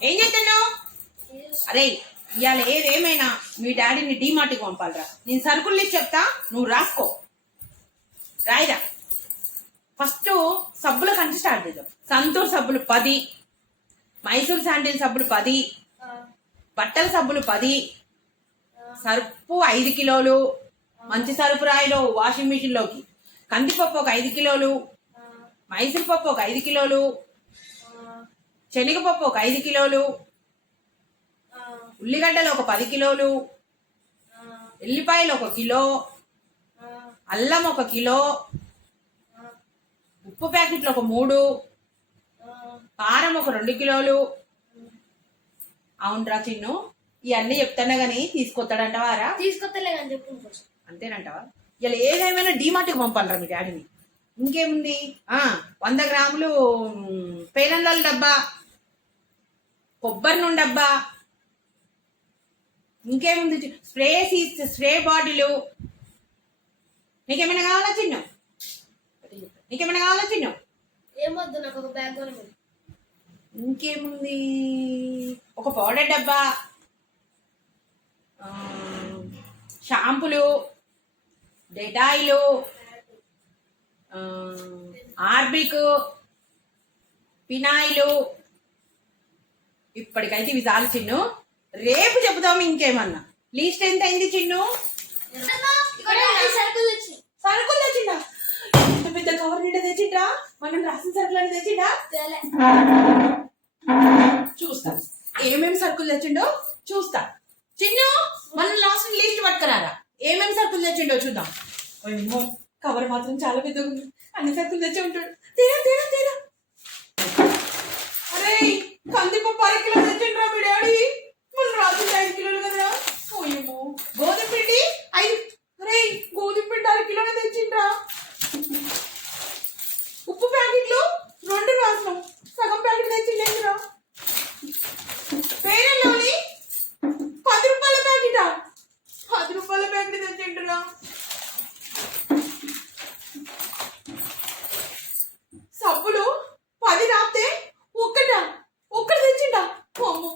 ఏం చేస్తున్నావు? అరే ఇవాళ ఏదేమైనా మీ డాడీని డీమార్ట్కి పంపాలరా. నేను సరుకులు లిస్ట్ చెప్తా నువ్వు రాసుకో. రాయిరా. ఫస్ట్ సబ్బుల కంచి స్టార్ట్ చేద్దాం. సంతూర్ సబ్బులు పది మైసూర్ శాండిల్ సబ్బులు పది బట్టల సబ్బులు పది సరుపు ఐదు కిలోలు మంచి సరుపు రాయిలో వాషింగ్ మిషన్లోకి కందిపప్పు ఒక ఐదు కిలోలు మైసూర్ పప్పు ఒక ఐదు కిలోలు శనగపప్పు ఒక ఐదు కిలోలు. ఉల్లిగడ్డలు ఒక పది కిలోలు. ఎల్లిపాయలు ఒక కిలో. అల్లం ఒక కిలో. ఉప్పు ప్యాకెట్లు ఒక మూడు. కారం ఒక రెండు కిలోలు. అవునరా చిన్ను ఇవన్నీ చెప్తానే గానీ తీసుకొస్తాడంటవారా తీసుకొస్తలే కానీ చెప్పు అంతేనంటావా? ఇలా ఏదేమైనా డీమార్ట్కి పంపాలరా మీ డాడీని. ఇంకేముంది? వంద గ్రాములు మ్, పేనందాల డబ్బా. కొబ్బరి నూనె డబ్బా ఇంకేముంది స్ప్రే సీడ్స్ స్ప్రే బాటిలు. నీకేమైనా కావాలా చిన్ను? నీకేమైనా కావాలా చిన్ను? ఏమొద్దు నాకు ఒక బ్యాగ్. ఇంకేముంది? ఒక పౌడర్ డబ్బా. షాంపులు. డెటాయిలు. ఆర్బిక్. పినాయిలు. ఇప్పటికైతే ఇవి చాలు చిన్ను. రేపు చెబుతాము ఇంకేమన్నా. లీస్ట్ ఎంత అయింది చిన్ను? ఇక్కడ సరుకులు సరుకులు తెచ్చిండా? ఎంత పెద్ద కవర్ నిండా తెచ్చిండ్రా? మనం రాసిన సరుకులు తెచ్చిండా? చూస్తా. ఏమేమి సరుకులు తెచ్చిండో చూస్తా. చిన్ను మనం లాస్ట్ లిస్ట్ పట్టుకురారా? ఏమేమి సరుకులు తెచ్చిండో చూద్దాం. ఏమో కవర్ మాత్రం చాలా పెద్దగా ఉంది అన్ని సరుకులు తెచ్చి ఉంటాడు. తీరా తేడా తేడా కందిపప్పు అర కిలో తెచ్చిండ్రా మీ డాడీ మనం రాత్రి ఐదు కిలోలు కదరా ఓయేమో గోధుమ పిండి ఐదు అరే గోధుమ పిండి అర కిలోనే తెచ్చిండ్రా ఉప్పు ప్యాకెట్లు రెండు రాసినాం సగం ప్యాకెట్ తెచ్చిండేంద్రా పేరెలోని పది రూపాయల ప్యాకెటా పది రూపాయల ప్యాకెట్ తెచ్చింటున్నా సబ్బులు పది రాస్తే ఒక్కట ఒక్కటి తెచ్చిండా అమ్మో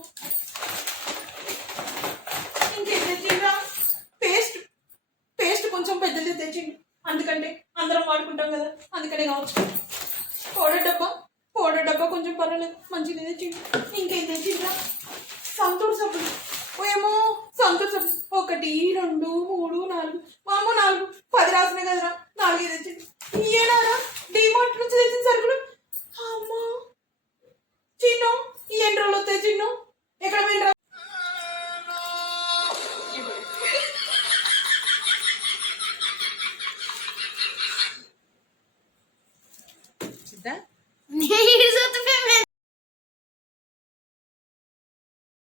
ఇంకేం తెచ్చిండ్రా పేస్ట్ పేస్ట్ కొంచెం పెద్దది తెచ్చిండు అందుకంటే అందరం వాడుకుంటాం కదా అందుకనే కావచ్చు. పౌడర్ డబ్బా పౌడర్ డబ్బా కొంచెం పర్వాలేదు. మంచిది తెచ్చిండు ఇంకేం తెచ్చిండ్రా సంతూర్ సబ్బులు ఏమో సంతూర్ సబ్బులు ఒకటి రెండు మూడు నాలుగు మామ నాలుగు పది రాసిన కదరా నాలుగే తెచ్చిండు ఏడారా డిమార్ట్ నుంచి తెచ్చిన సరుకులు అమ్మా చిన్ను ఈ ఎన్ని రోజులు వస్తాయి చిన్ను ఎక్కడ పోయినరా చూద్దా నేను చూస్తుంటే